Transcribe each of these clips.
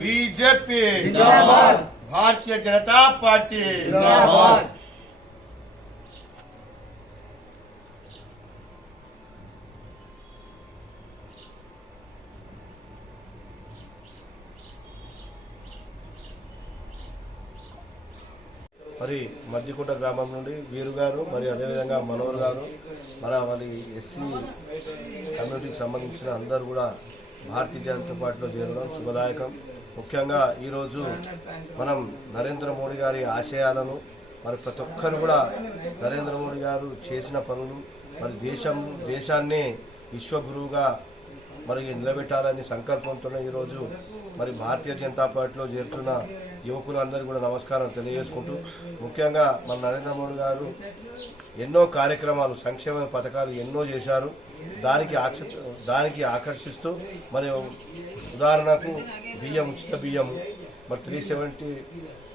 BJP. భారతీయ Janata party. మరి మద్దికుంట గ్రామం నుండి వీరు గారు మరి అదేవిధంగా మనోహర్ గారు మరి ఎస్సీ కమ్యూనిటీకి సంబంధించిన అందరూ కూడా భారతీయ జనతా పార్టీలో చేరడం శుభదాయకం. ముఖ్యంగా ఈరోజు మనం నరేంద్ర మోడీ గారి ఆశయాలను మరి ప్రతి ఒక్కరు కూడా నరేంద్ర మోడీ గారు చేసిన పనులు మరి దేశం దేశాన్నే విశ్వగురువుగా మరి నిలబెట్టాలని సంకల్పంతో ఈరోజు మరి భారతీయ జనతా పార్టీలో చేరుతున్న యువకులందరూ కూడా నమస్కారం తెలియజేసుకుంటూ ముఖ్యంగా మన నరేంద్ర మోడీ గారు ఎన్నో కార్యక్రమాలు సంక్షేమ పథకాలు ఎన్నో చేశారు. దానికి ఆక్ష దానికి ఆకర్షిస్తూ మరి ఉదాహరణకు బియ్యం ఉచిత బియ్యం మరి three seventy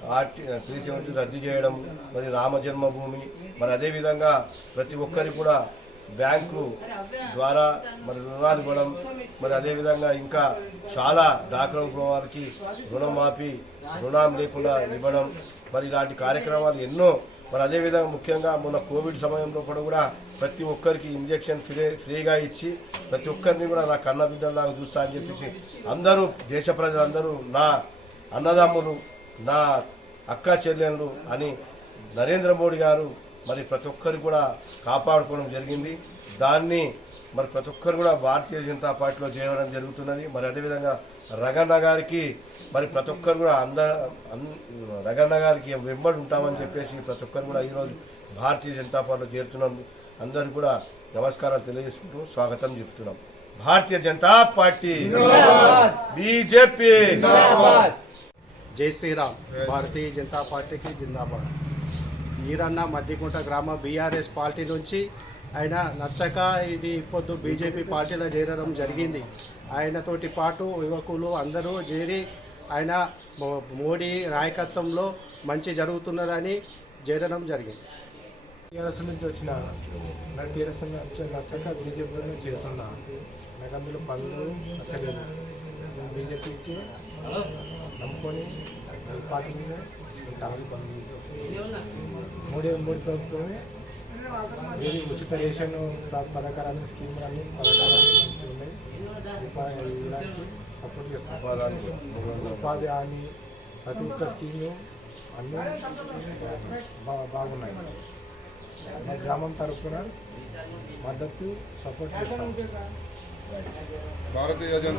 RT three seventy రద్దు చేయడం మరి రామ జన్మభూమి మరి అదేవిధంగా ప్రతి ఒక్కరి కూడా బ్యాంకు ద్వారా మరి రుణాలు ఇవ్వడం మరి అదేవిధంగా ఇంకా చాలా డాక్రా వారికి రుణమాఫీ రుణం లేకుండా ఇవ్వడం మరి ఇలాంటి కార్యక్రమాలు ఎన్నో మరి అదేవిధంగా ముఖ్యంగా మొన్న కోవిడ్ సమయంలో కూడా కూడా ప్రతి ఒక్కరికి ఇంజెక్షన్ ఫ్రీ ఫ్రీగా ఇచ్చి ప్రతి ఒక్కరిని కూడా నా కన్న బిడ్డలాగా చూస్తా అని చెప్పేసి అందరూ దేశ ప్రజలందరూ నా అన్నదమ్ములు నా అక్క చెల్లెళ్ళు అని నరేంద్ర మోడీ గారు మరి ప్రతి ఒక్కరు కూడా కాపాడుకోవడం జరిగింది. దాన్ని మరి ప్రతి ఒక్కరు కూడా భారతీయ జనతా పార్టీలో చేయడం జరుగుతున్నది. మరి అదేవిధంగా రగన్న గారికి మరి ప్రతి ఒక్కరు కూడా అంద అన్- రగన్న గారికి వెంబడి ఉంటామని చెప్పేసి ప్రతి ఒక్కరు కూడా ఈరోజు భారతీయ జనతా పార్టీలో చేరుతున్నాం. అందరూ కూడా నమస్కారాలు తెలియజేసుకుంటూ స్వాగతం చెప్తున్నాం. భారతీయ జనతా పార్టీ బీజేపీ. జై శ్రీరామ్. భారతీయ జనతా పార్టీకి జిందాబాద్. ఈరన్న మద్దికుంట గ్రామ బీఆర్ఎస్ పార్టీ నుంచి ఆయన నచ్చక ఇది పొద్దు బీజేపీ పార్టీలో చేరడం జరిగింది. ఆయనతోటి పాటు యువకులు అందరూ చేరి ఆయన మోడీ నాయకత్వంలో మంచి జరుగుతున్నదని చేరడం జరిగింది. టీఆర్ఎస్ నుంచి వచ్చిన నా టీఆర్ఎస్ నుంచి నచ్చక నుంచి చేస్తున్నా. నాకు అందులో పనులు నచ్చలేదు. నేను బీజేపీకి నమ్ముకొని పార్టీ మీద ఉంటామని పనులు మోడీ మోడీ ప్రభుత్వమే ఏది ఉచిత రేషన్ ప- పథకాలని స్కీములు అన్ని పథకాలన్నీ మంచిగా ఉన్నాయి సపోర్ట్ చేస్తాను ఉపాధి హామీ ప్రతి ఒక్క స్కీము అన్నీ బా- బాగున్నాయి. మా గ్రామం తరఫున మద్దతు సపోర్ట్ చేస్తాం. భారతీయ జనతా